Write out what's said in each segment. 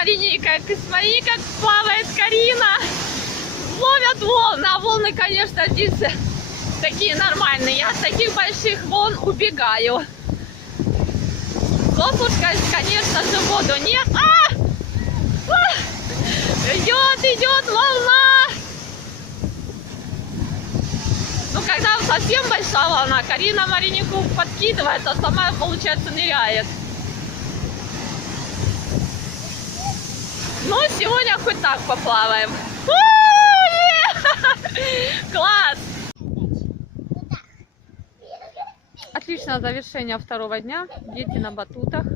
Мариникой. Смотри, как плавает Карина. Ловят волны. А волны, конечно, здесь такие нормальные. Я с таких больших волн убегаю. Софушка, конечно же, в воду нет. Идет волна. Ну, когда совсем большая волна, Карина Маринику подкидывает, а сама, получается, ныряет. Ну, сегодня хоть так поплаваем. Класс! Отличное завершение второго дня. Дети на батутах.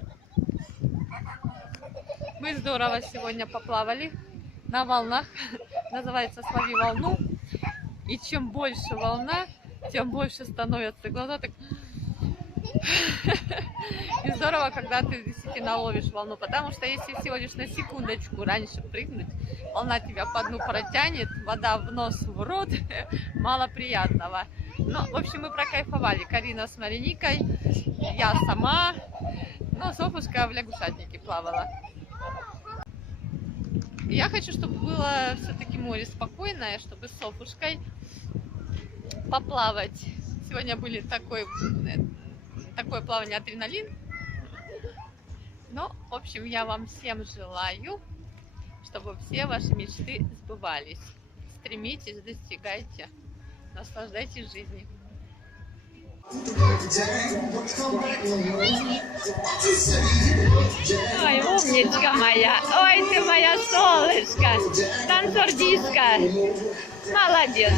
Мы здорово сегодня поплавали на волнах. Называется «Слови волну». И чем больше волна, тем больше становятся глаза. Так... И здорово, когда ты действительно ловишь волну. Потому что если всего лишь на секундочку раньше прыгнуть, волна тебя по дну протянет, вода в нос, в рот. Мало приятного. Ну, в общем, мы прокайфовали. Карина с Мариникой, я сама. Ну, Софушка в лягушатнике плавала. Я хочу, чтобы было все-таки море спокойное, чтобы с Софушкой поплавать. Сегодня были такое плавание адреналин. Ну, в общем, я вам всем желаю, чтобы все ваши мечты сбывались. Стремитесь, достигайте, наслаждайтесь жизнью. Ой, умничка моя, ой, ты моя солнышко, танцордиска, молодец.